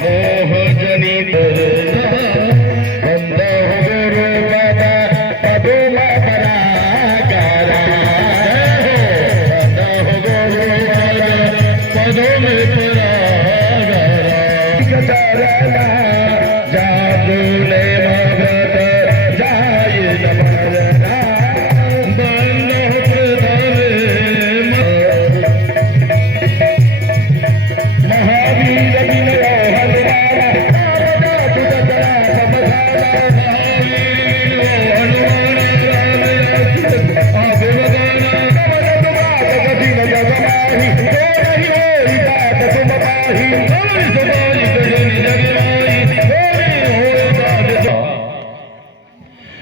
मोह जनित बंद गुरु बाबा पदुम परागारा बंद गुरु पदुम परागारा चरण जादू ने मगत जाय नमरना बंद महावीर विनय हनुमान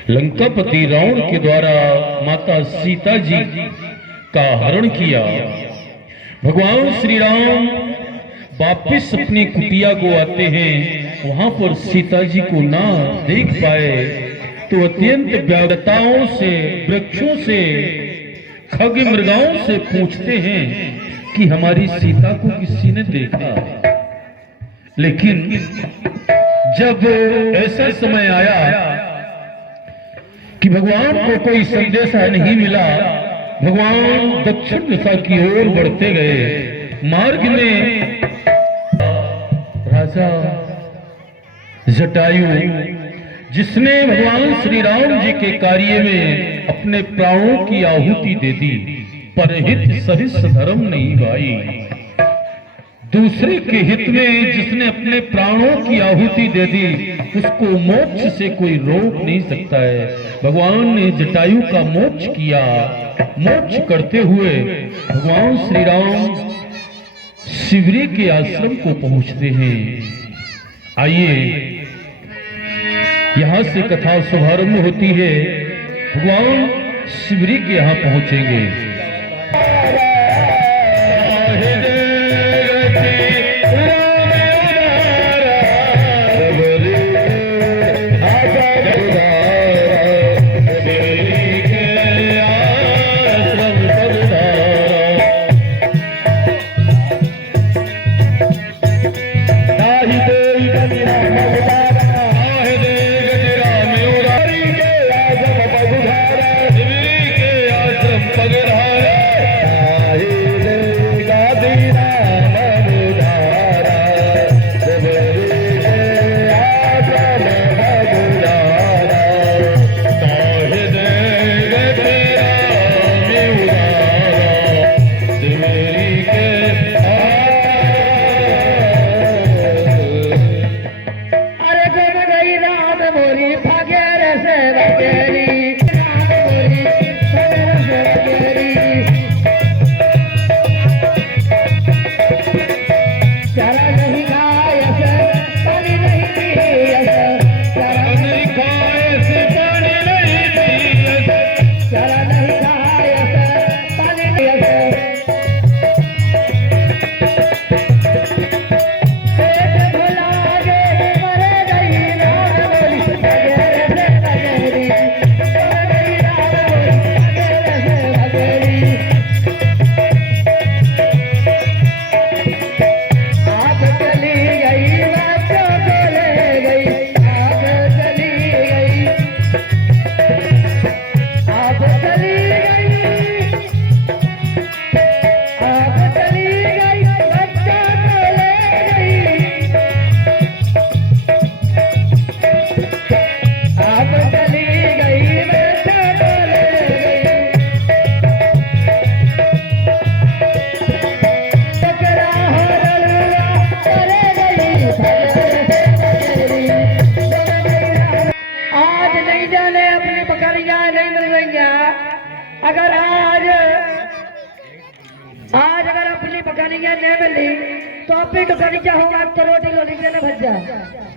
लंकापति रावण के द्वारा माता सीता जी का हरण किया। भगवान श्री राम वापिस अपनी कुटिया को आते हैं। वहां पर सीता जी को ना देख पाए तो अत्यंत व्यागताओं से, वृक्षों से, खग मृगाओं से पूछते हैं कि हमारी सीता को किसी ने देखा। लेकिन जब ऐसा समय आया कि भगवान को कोई संदेशा नहीं मिला, भगवान दक्षिण दिशा की ओर बढ़ते गए। मार्ग में राजा जटायु, जिसने भगवान श्री राम जी के कार्य में अपने प्राणों की आहुति दे दी, परहित सहित धर्म नहीं भाई। दूसरे के हित में जिसने अपने प्राणों की आहुति दे दी, उसको मोक्ष से कोई रोक नहीं सकता है। भगवान ने जटायु का मोक्ष किया। मोक्ष करते हुए भगवान श्री राम शिवरी के आश्रम को पहुंचते हैं। आइए यहां से कथा शुभारंभ होती है। भगवान शिवरी के यहां पहुंचेंगे।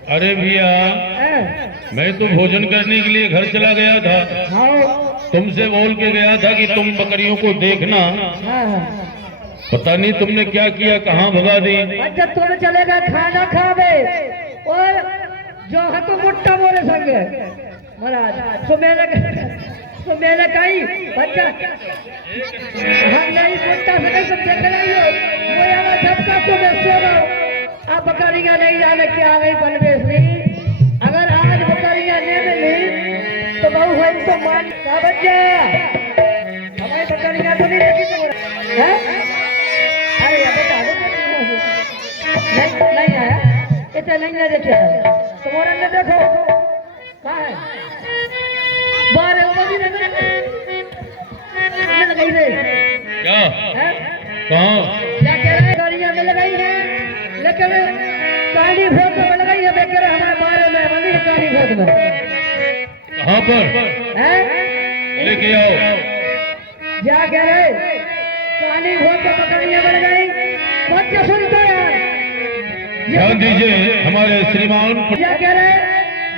अरे भैया, मैं तो भोजन करने के लिए घर चला गया था। तुमसे बोल के गया था कि तुम बकरियों को देखना। पता नहीं तुमने क्या किया, कहाँ भगा दी। अच्छा तुम चलेगा खाना खावे और जो है तो मुट्ठा मोरे संगे महाराज तो मैंने कही बच्चा हाँ नहीं मुट्ठा से नहीं तुम देख रही हो वो यहाँ झपका तो मैं सो रहा हूँ। अब बकरियां नहीं जाने क्या गई बनवेश में। अगर आज बकरियां नहीं मिली तो बहु है तो मान का बच्चा हमारी बकरियां तो नहीं देखी तो है। अरे ये बता दो नहीं आया इतना नहीं देखे तुम्हारा ने देखो कहाँ है बाहर है वो भी नहीं लगाई रे क्या हैं कहाँ क्या कह रहा है गाड़ियां में लगाई है लेकिन काली भोट में लगाई है बेकर हमारे बारे में बनी है काली भोट में कहाँ पर हैं लेके आओ। क्या कह रहे काली भोट में बकरियां बन गई बच्चे सुनते हैं ध्यान दीजिए हमारे श्रीमान क्या कह रहे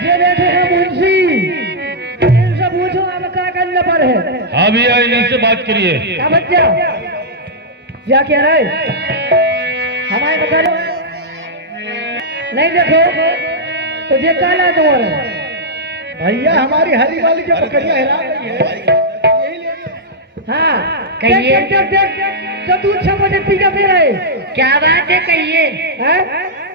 ये बैठे हैं मुंशी इनसे पूछो अब क्या करना पर है। हाँ भैया इनसे बात करिए। क्या बच्चा क्या कह रहे हमारे बता नहीं देखो तो ये काला दौर है भैया हमारी हरी वाली जो बकरियां हिला गई है हाँ कहिए। तो दूध समझे पी जाते रहे क्या बात है कहिए हैं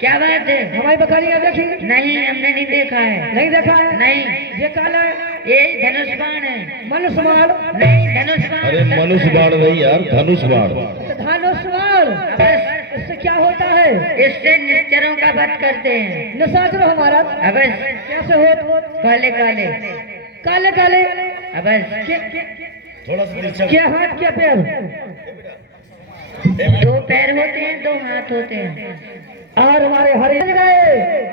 क्या बात है। हमारी बकरियां देखी नहीं हमने नहीं देखा है। नहीं देखा है नहीं ये काला है ये धनुष बाण है। मनुष्य मार नहीं धनुष बाण अरे मनुष्य बाण नहीं यार धनुष बाण। धनुष मार बस इससे क्या होता है इससे निश्चरों का वध करते हैं। निशाचर हमारा अबस कैसे हो काले काले काले काले अबस थोड़ा सा क्या हाथ क्या पैर दो पैर होते हैं दो हाथ होते हैं। और हमारे हरे गए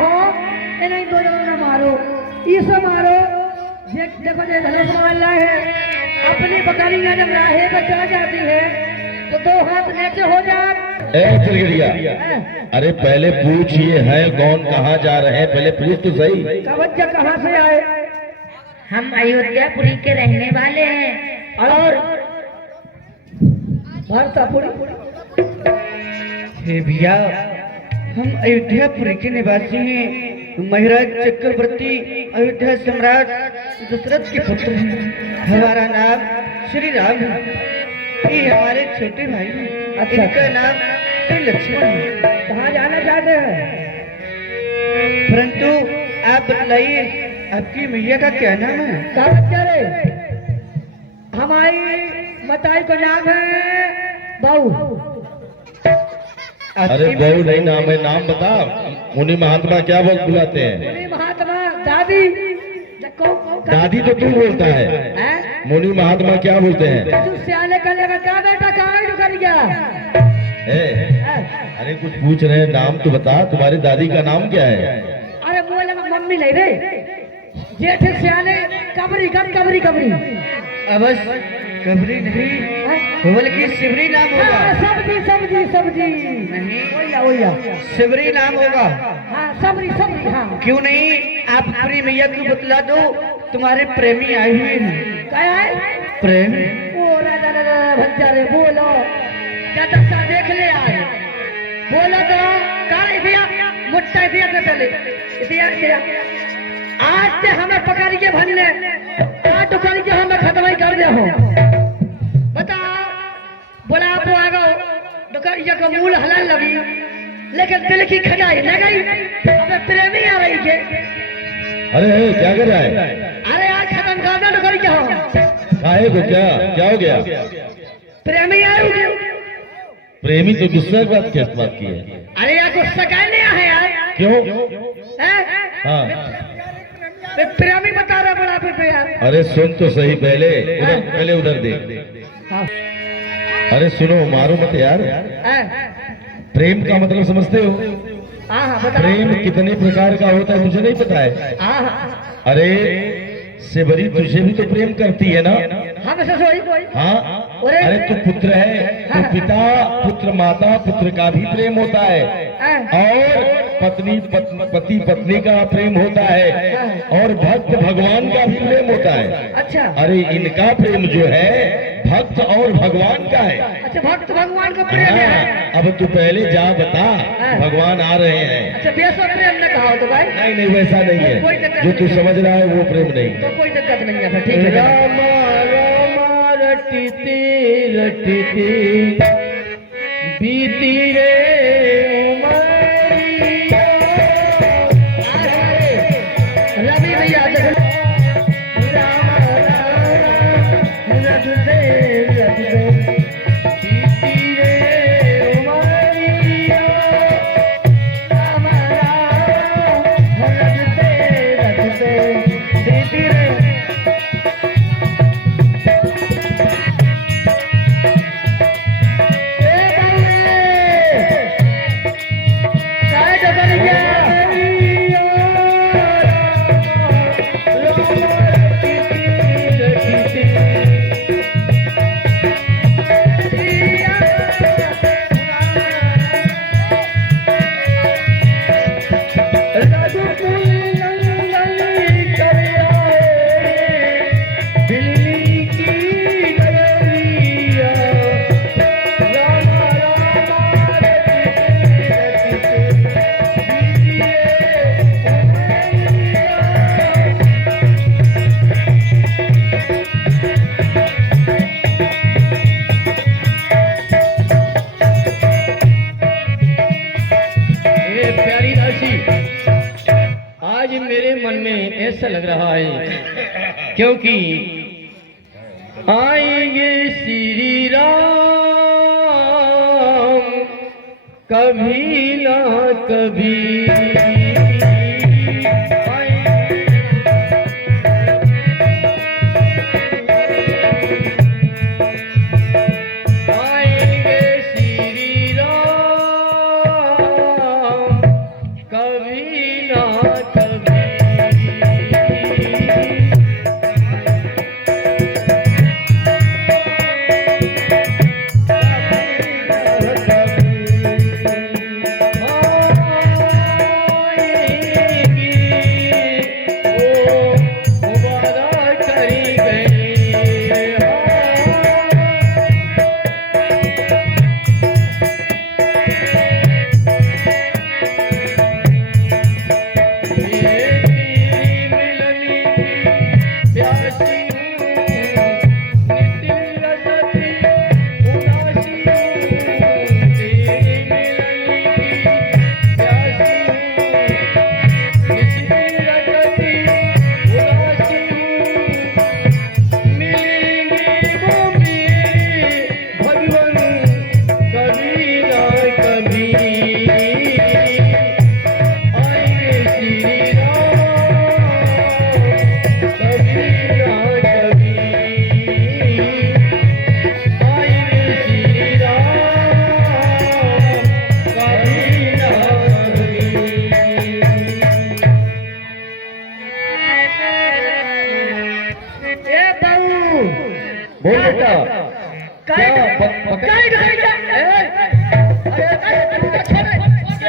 हाँ इन्हें दो जनों ने मारो इसे मारो देखो ये धनुष मार रहा है अपनी बकरियां जब राहे पे चढ़ जाती है तो दो हाथ नीचे हो जाए। ए चिड़िया अरे पहले पूछ ये है कौन कहाँ जा रहे हैं पहले पूछ तो सही। कवच्चा कहाँ से आए हम अयोध्यापुरी के रहने वाले हैं और भरतापुरी हे भैया हम अयोध्यापुरी के निवासी हैं महाराज चक्रवर्ती अयोध्या सम्राट दशरथ के पुत्र हैं। हमारा नाम श्री राम है। ये हमारे छोटे भाई हैं। अच्छा। इनका नाम श्री लक्ष्मण है। कहाँ जाना चाहते हैं परंतु आप बतलाइए आपकी मैया का क्या नाम है। कवच्चा रे हमारी मताई को नाम है बहू। अरे बहु नहीं नाम है नाम बता। मुनि महात्मा क्या बोल बुलाते हैं। मुनि महात्मा दादी दादी तो तू बोलता है हैं? मुनि महात्मा क्या बोलते हैं। तू सियाने करने का क्या बेटा कहाँ है कर गया अरे कुछ पूछ रहे हैं नाम तो बता तुम्हारी दादी का नाम क्या है। अरे बोले मम्मी नहीं रे जेठ सियाने कबरी कबरी कबरी अबस कबरी नहीं बल्कि शिवरी नाम होगा। हाँ, सब्जी सब्जी सब्जी नहीं ओया शिवरी नाम होगा। हाँ सबरी सबरी हाँ क्यों नहीं आप अपनी मैया को बतला दो तुम्हारे प्रेमी आए हुए हैं। क्या है प्रेम ओ राजा भज्जा रे बोलो क्या दशा देख ले आज बोलो तो कहाँ दिया मुट्ठा दिया तो पहले दिया आज से हमें पकड़ के भनने आज तो कर के हमें खत्म कर दे हो बताओ बोला आप आ गए दुकानिया का मूल हलाल लगी लेकिन दिल की खटाई न गई हमें प्रेमी आ रही के। अरे क्या कर रहा है। अरे आज खत्म कर दे दुकानिया हो काहे को क्या हो गया। प्रेमी आए हुए प्रेमी तो गुस्सा की बात की है। अरे यार गुस्सा क्या नहीं है यार क्यों हैं? हाँ प्रेमी बता रहा बड़ा पे यार। अरे सुन तो सही पहले उधर देख। हाँ अरे सुनो मारो मत यार। हैं? प्रेम का मतलब समझते हो। हाँ हाँ बता प्रेम कितने प्रकार का होता है तुझे नहीं पता है। हाँ हाँ अरे सेवरी तुझे भी तो प्रेम करती है ना। हम ससुरी हाँ अरे तू पुत्र है तो पिता पुत्र माता पुत्र का भी प्रेम होता है और पति पत्नी का प्रेम होता है और भक्त भगवान का भी प्रेम होता है। अच्छा अरे इनका प्रेम जो है भक्त और भगवान का है। अच्छा भक्त भगवान का प्रेम है। हाँ, अब तू पहले जा बता भगवान आ रहे हैं। अच्छा बेसो प्रेम न कहा तो भाई नहीं वैसा नहीं है जो तू समझ रहा है वो प्रेम नहीं। तो कोई दिक्कत नहीं है ठीक है। रामा रामा रटती रटती बीती रे उमरिया दासी, आज मेरे मन में ऐसा लग रहा है क्योंकि आएंगे श्री राम कभी ना कभी। बोल बेटा क्या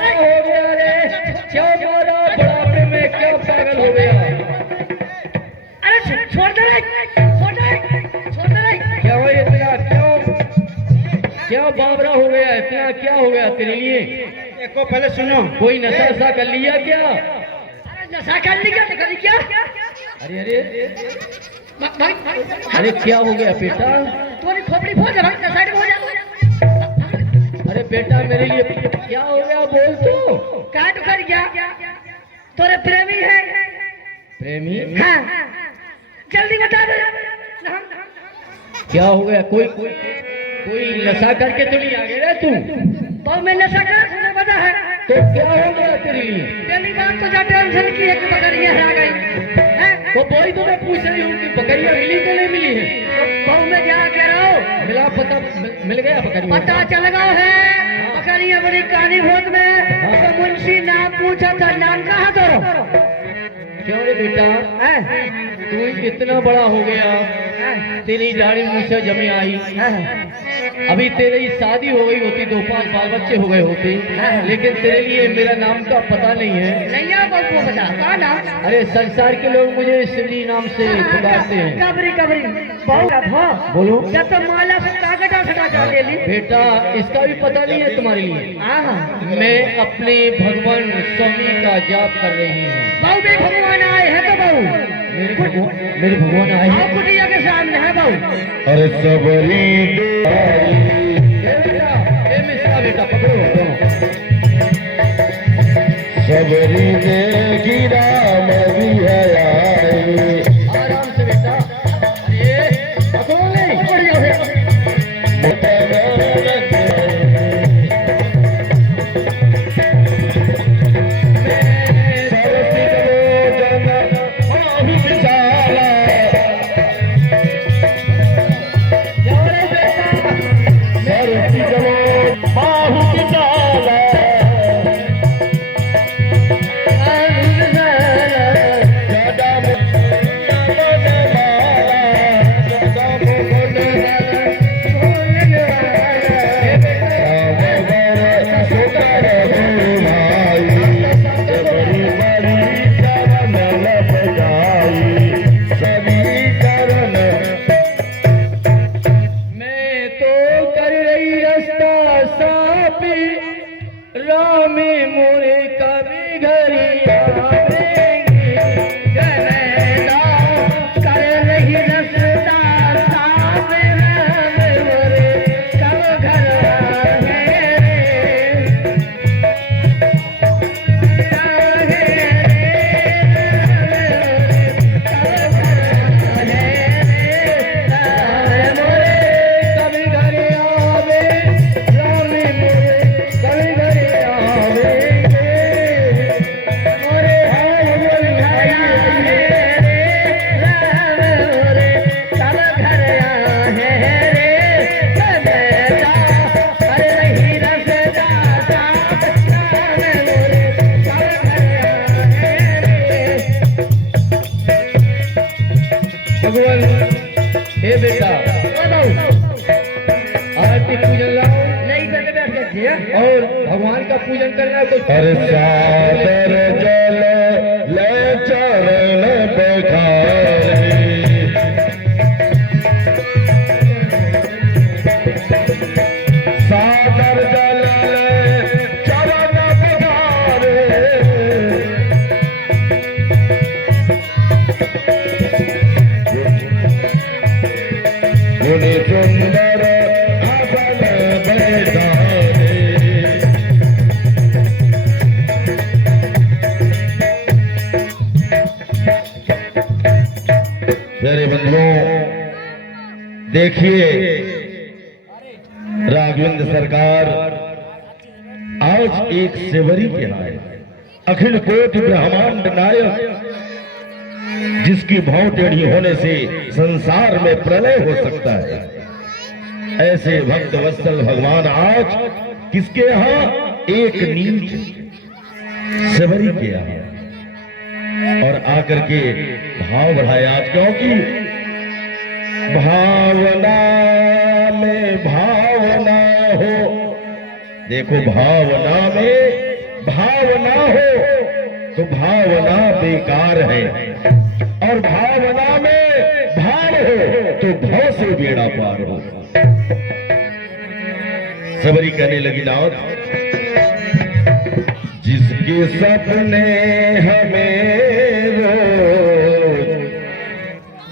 हो गया रे? क्या मारा बुढ़ापे में? क्या पागल हो गया? अरे छोड़ दे रे, छोड़ दे रे। क्या हुआ इतना? क्या बाबरा हो गया? इतना क्या हो गया तेरे लिए? देखो पहले सुनो, कोई नशा वशा कर लिया क्या? अरे नशा कर लिया तो कर क्या? अरे अरे भाई अरे क्या हो गया बेटा? तुम्हारी खोपड़ी फोड़ दे भाई, नशा हो जा। अरे बेटा मेरे लिए क्या हो गया? बोल तो। काट कर गया तोरे प्रेमी है? प्रेमी? हाँ जल्दी बता दे। क्या हो गया? कोई नशा करके तो नहीं आ गया तू? तो मैं नशा कर तुझे पता है तो क्या हो गया तेरे लिए? पहली बात तो जा टेंशन की एक बकरियां हरा गई है। तो वही तो मैं पूछ रही हूँ कि बकरियां मिली तो नहीं मिली है? तो बहू में क्या कह रहा हो? मिला पता मिल गया बकरियां? पता चल गया है बकरियां बड़ी कहानी भोत में। तो मुंशी नाम पूछा था, नाम कहा तो? क्यों रे बेटा तू इतना बड़ा हो गया, तेरी दाढ़ी मूछें जमी आई, अभी तेरी शादी हो गई होती, 2-5 बाल बच्चे हो गए होते, लेकिन तेरे लिए मेरा नाम का पता नहीं है। नहीं है बहू को बता कहा नाम? अरे संसार के लोग मुझे शिवजी नाम से पुकारते हैं। कबरी बहू का भाव बोलो। जब तो माला से कागजा सटा ले ली। बेटा इसका भी पता नहीं है तुम्हारे लिए? मैं अपने भगवान स्वामी का जाप कर रही हूँ। बहू भी भगवान आए हैं तो बहू मेरे भगवान आए हैं। आओ कुटिया के सामने है बहू। अरे सबरी बेटा पकड़ो दोनों। सबरी ने गिरा मवी है आई। आराम से बेटा। अरे पकड़ो नहीं, पकड़ जाओ फिर। हे बेटा आरती पूजन लाओ नहीं बैठ के जिया और भगवान का पूजन करना है। कुछ अरे सादर जल ले चरण पखारे सादर जल ले चरण पखारे गुण सुंदर आसन बैठारे प्यारे बंधुओं, देखिए राघवेंद्र सरकार आज एक सेवरी के आए, अखिल कोटि ब्रह्मांड नायक, जिसकी भाव टेढ़ी होने से संसार में प्रलय हो सकता है, ऐसे भक्त वत्सल भगवान आज किसके यहाँ? एक नीच सेवरी के यहाँ और आकर के भाव बढ़ाए आज, क्योंकि भावना में भावना हो। देखो, भावना में भावना हो तो भावना बेकार है, और भावना में भाव हो तो भाव से बेड़ा पार हो। सबरी कहने लगी, नाथ जिसके सपने हमें रोज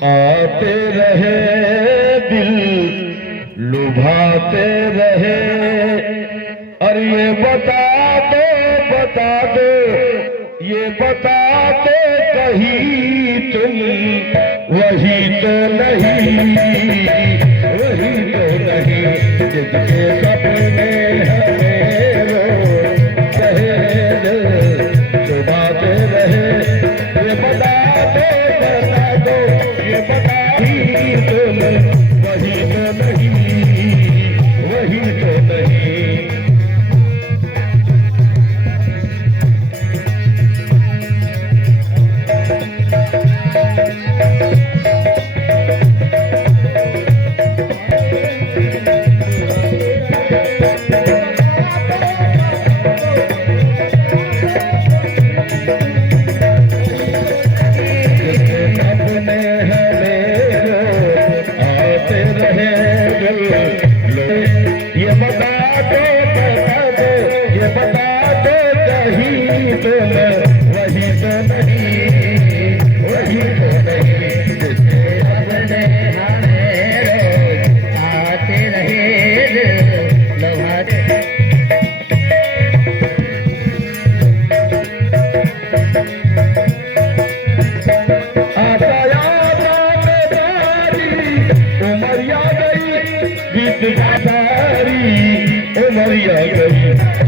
आते रहे, दिल लुभाते रहे, और ये बता दो ये बता दो कहीं तुम वही तो नहीं जिसके सपने हमें रोज रहे, चुभाते रहे, ये बता दो ये बता ही तुम वही तो नहीं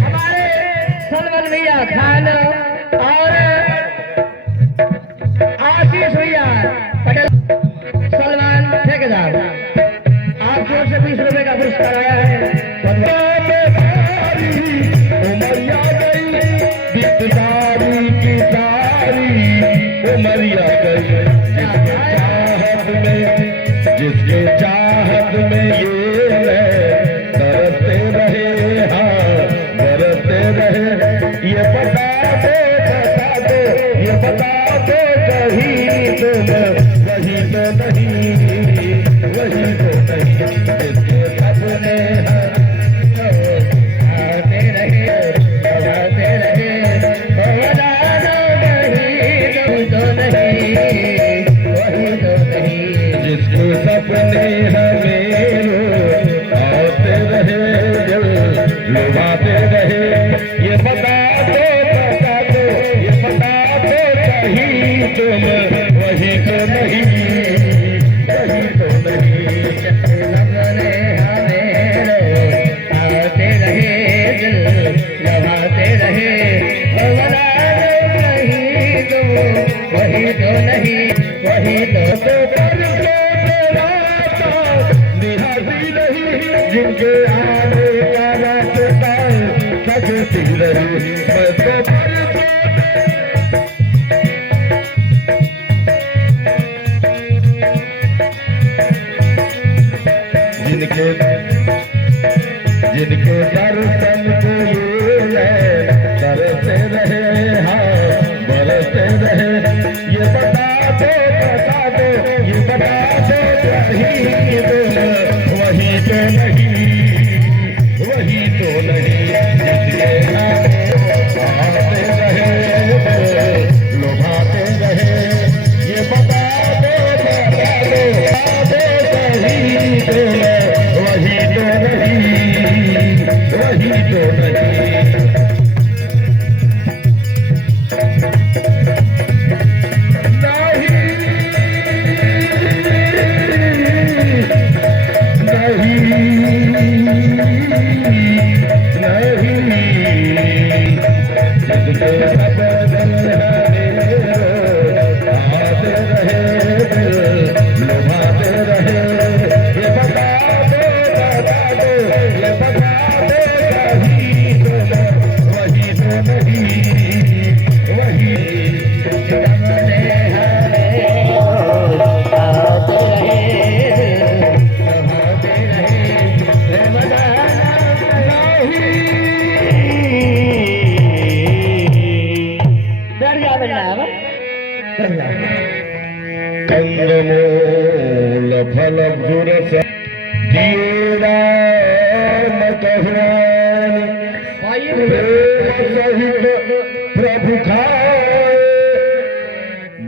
हमारे सलमान भैया खान और आशीष भैया पटेल, सलमान ठेकेदार, आप जोर से 20 रुपए का पुरस्कार आया है। जिसके चाहत में ये तरसते रहे, बरसते रहे, ये बता दो ये बता दो कहीं तुम वही तो नहीं जिसके सपने आते रहे, बढ़ाते रहे, बता दो वही तो नहीं जिसके सपने हमें आते रहे, लुभाते रहे, ये बता दो ये बता दो कहीं तुम वही तो नहीं सपने हमें आते रहे, दिल लभाते रहे, बता दो कहीं तुम वही तो नहीं जिनके आने का रास्ता सजती रही, मैं तो जिनके दर्शन को ये करते रहे, हाँ बरसते रहे। ये बता दो ये बता दो वही तो नहीं, वही तो नहीं जिसके आते रहे लुभाते रहे। ये बता दो वही तो नहीं, वही तो नहीं। कंदमूल फल जुरस दिएरा मतहुआन, सहित प्रभु खाए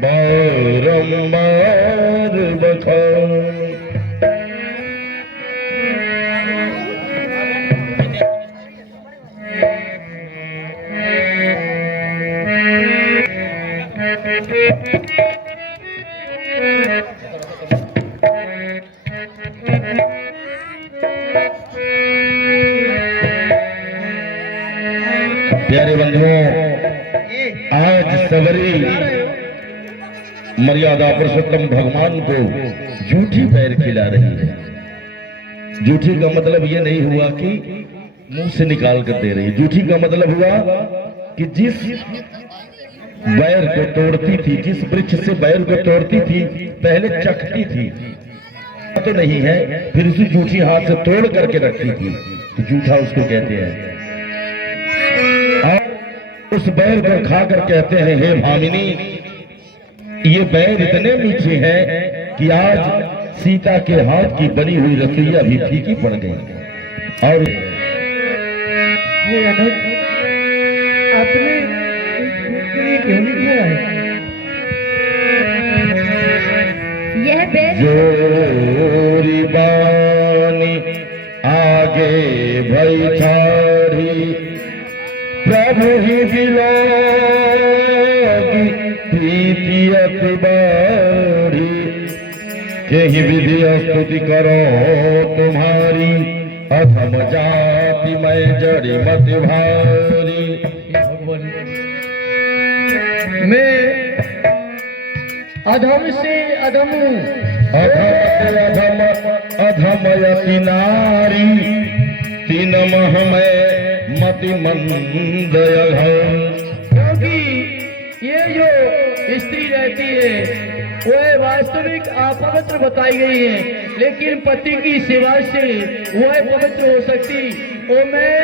बारंबार बखान। प्यारे बंधुओं, आज सगरी मर्यादा पुरुषोत्तम भगवान को जूठी पैर खिला रही है। जूठी का मतलब ये नहीं हुआ कि मुंह से निकाल कर दे रही है। जूठी का मतलब हुआ कि जिस बैर को तोड़ती थी, जिस वृक्ष से बैर को तोड़ती थी, पहले चखती थी तो नहीं है, फिर उसी जूठी हाथ से तोड़ करके रखती थी, तो जूठा उसको कहते हैं। और उस बैर को खाकर कहते हैं, हे भामिनी, ये बैर इतने मीठे हैं कि आज सीता के हाथ की बनी हुई रसोईया भी फीकी पड़ गई। और आपने क्यों लिखा है? यह बेच जोरी बानी आगे भई ठाड़ी, प्रभु ही बिलोगी प्रीति अति बाढ़ी। यही विधि स्तुति करो तुम्हारी, अधम जाति मैं जड़ी मत भारी। मैं अधम से अधम हूँ, अधम से अधम अधमयति नारी, तीन मह में मति मंद अघम। क्योंकि ये जो स्त्री रहती है वह वास्तविक अपवित्र बताई गई है, लेकिन पति की सेवा से वह पवित्र हो सकती। और मैं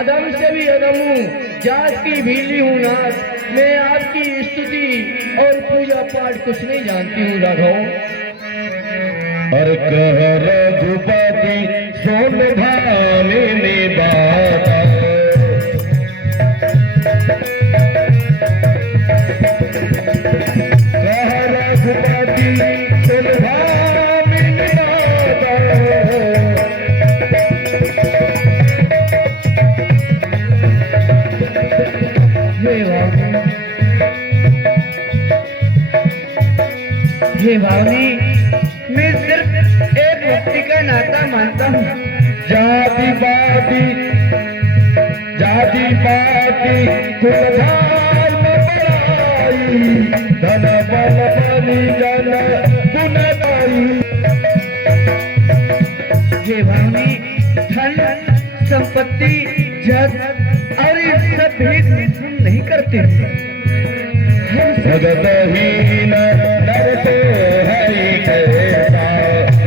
अधम से भी अधम हूँ, जात की भीली हूँ नाथ। मैं आपकी स्तुति और पूजा पाठ कुछ नहीं जानती हूँ राघव। और कह रघुपति सुन भामिनी बात, कह रघुपति सुन भामिनी बात। हे भावनी, मैं सिर्फ एक व्यक्ति का नाता मानता हूँ। जाति पाति कुलधार में बड़ाई, धन बल बलि जन गुण गाई। हे भावनी, धन संपत्ति जग और ये सब भेद हम नहीं करते। भगत हीन नर से हरि कैसा,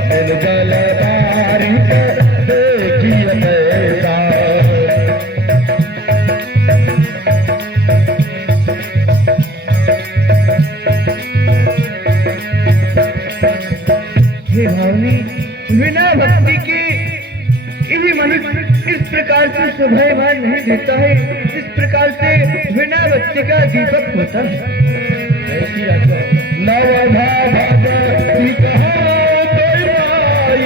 दिल जल बारिक देखिए कैसा। बिना भक्ति के यही मनुष्य इस प्रकार से शोभायमान नहीं देता है, इस प्रकार से बिना भक्ति का दीपक होता है। नवधा भगति कहाँ तेराई,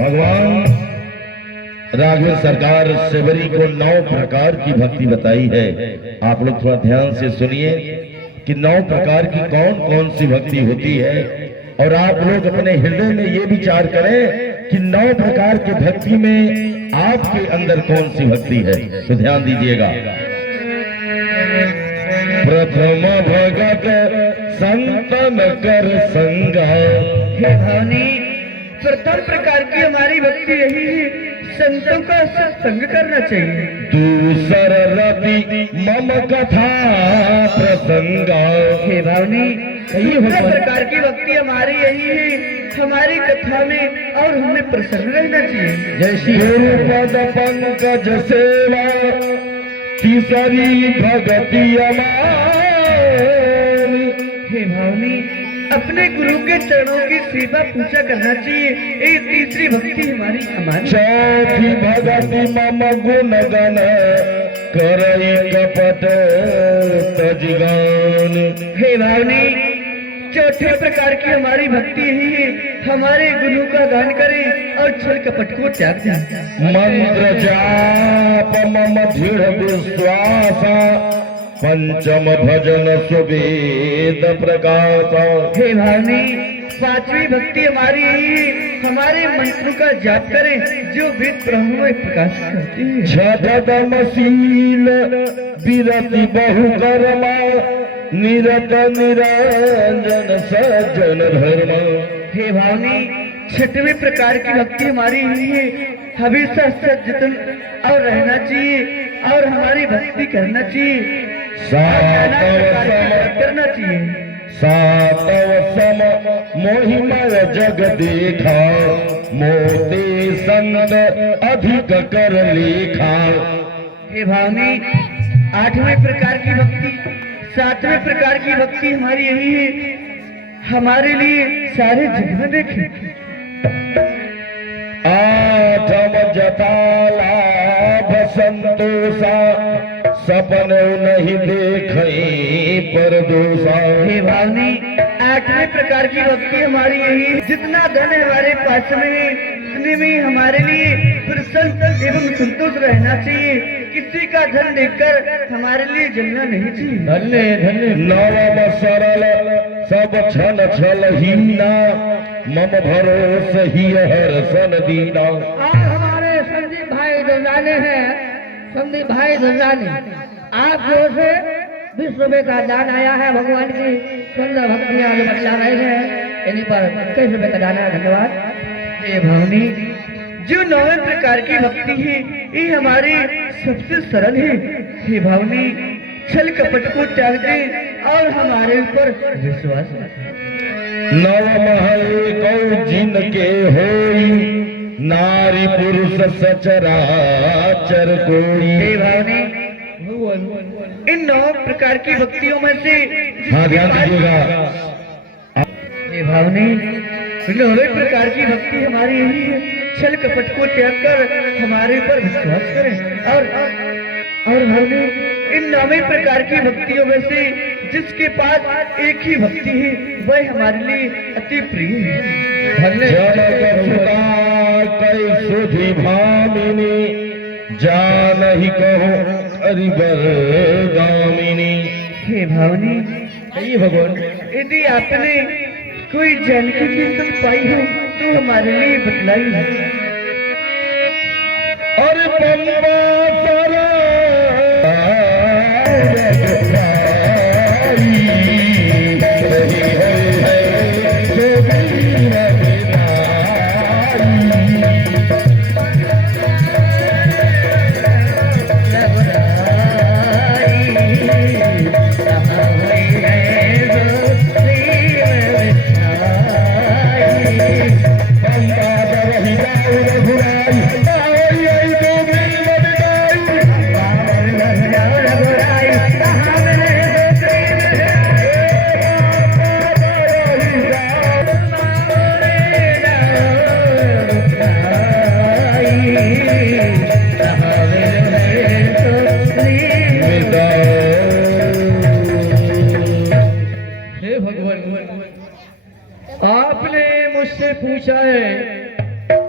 भगवान राघव सरकार सेवरी को 9 प्रकार की भक्ति बताई है। आप लोग थोड़ा ध्यान से सुनिए कि 9 प्रकार की कौन कौन सी भक्ति होती है, और आप लोग अपने हृदय में ये विचार करें कि 9 प्रकार की भक्ति में आपके अंदर कौन सी भक्ति है। तो ध्यान दीजिएगा। प्रथम भगत संतन कर संगा, हे भवानी, प्रथम प्रकार की हमारी भक्ति यही है, संतों का सत्संग करना चाहिए। दूसर रति मम कथा प्रसंगा, हे भवानी, दूसरा प्रकार की भक्ति हमारी यही है, हमारी कथा में और हमें प्रसन्न रहना चाहिए। जैसी गुरुपद पंकज सेवा, तीसरी भगति अमानी, हे भवानी, अपने गुरु के चरणों की सेवा पूजा करना चाहिए, ये तीसरी भक्ति हमारी हमारी। चौथी भगति मम गुण गण, करई कपट तजगान, हे भवानी, चौथे प्रकार की हमारी भक्ति यही है, हमारे गुरु का गान करें और छल कपट को त्याग दें। मंत्र जाप मम दृढ़ विश्वासा, पंचम भजन सुवेद प्रकाश, हे भवानी, पांचवी भक्ति हमारी यही है, हमारे मंत्रों का जाप करें जो वेद ब्रह्म में प्रकाश करती है। छठमशील विरति बहु कर्मा, निरत निरंजन सज्जन धर्म, हे भवानी, छठवें प्रकार की भक्ति हमारी यही है, हमेशा सज्जन और रहना चाहिए और हमारी भक्ति करना चाहिए, करना चाहिए। सातव सम मोहिमय जग देखा, मोते संग अधिक कर लेखा, हे भवानी, आठवें प्रकार की भक्ति, सातवें प्रकार की भक्ति हमारी यही है, हमारे लिए सारे जग में देखें। आठम जताला संतोषा, सपन नहीं देखे पर दोषा, हे भवानी, आठवें प्रकार की भक्ति हमारी यही है, जितना धन हमारे पास में है उतने में हमारे लिए प्रसन्न एवं संतोष रहना चाहिए, किसी का धन देखकर हमारे लिए जलना नहीं चाहिए। धन्य धन्य। नवम सरल सब छल छल हीना, मम भरोस ही हर्षन दीना, आज हमारे संदीप भाई दर्जाने हैं, संदीप भाई दर्जाने, आप जो से 20 रुपए का दान आया है, भगवान की सुंदर भक्तियां जो बतला रहे हैं, इन्हीं पर 21 रुपए का दान है। धन्यवाद। हे भवानी, जो 9 प्रकार की भक्ति है ये हमारी सबसे सरल है। हे भवानी, छल कपट को त्याग दे और हमारे ऊपर विश्वास रखें। नव महल कौ जिनके होई, नारी पुरुष सचराचर कोई। हे भवानी, इन 9 प्रकार की भक्तियों में से हाँ ध्यान दीजिएगा। हे भवानी, 9 प्रकार की भक्ति हमारी यही है, छल कपट को त्याग कर हमारे ऊपर विश्वास करें और भवानी, इन 9 प्रकार की भक्तियों में से जिसके पास एक ही भक्ति है वह हमारे लिए अति प्रिय है। जनक सुता कई सुधि भामिनी, जान ही कहो हरिबर गामिनी। हे भवानी, हे भगवान, यदि आपने कोई जानकी कीर्तन पाई हो तो हमारे लिए बतलाई। और पंबा सरा रघुराई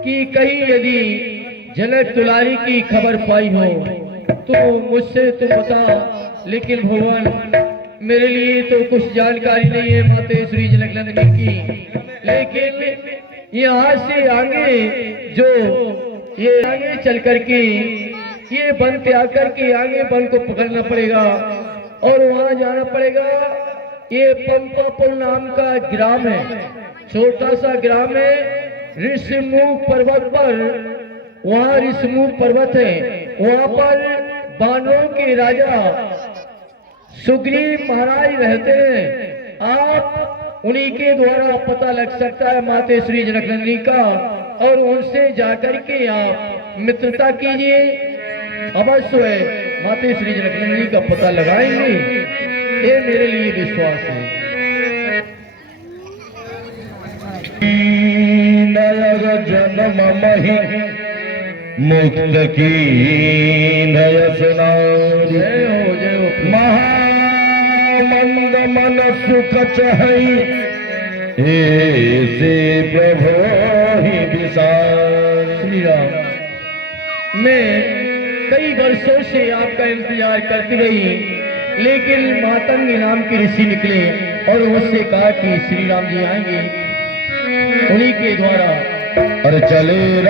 कि कहीं यदि जनक दुलारी की खबर पाई हो तो मुझसे तुम बता। लेकिन भगवान मेरे लिए तो कुछ जानकारी नहीं है माते श्री जनक नंदिनी की, लेकिन यहाँ से आगे जो ये आगे चल करके ये वन पे आकर के आगे वन को पकड़ना पड़ेगा और वहाँ जाना पड़ेगा। ये पंपापुर नाम का ग्राम है, छोटा सा ग्राम है, ऋषिमुख पर्वत पर। वहाँ ऋषिमुख पर्वत है, वहाँ पर बानरों के राजा सुग्रीव महाराज रहते हैं। आप उन्हीं के द्वारा पता लग सकता है माते श्री जनकनंदिनी का, और उनसे जाकर के आप मित्रता कीजिए। अवश्य है माते श्री जनकनंदिनी का पता लगाएंगे, ये मेरे लिए विश्वास है। नयग जन्म मही मुक्त की नयसनारी, जय हो महामंद मन सुख चहई ऐसे प्रभु ही विसार। श्री राम, मैं कई वर्षों से आपका इंतजार करती रही, लेकिन मातंगी नाम के ऋषि निकले और उससे कहा कि श्री राम जी आएंगे, उन्हीं के द्वारा और चले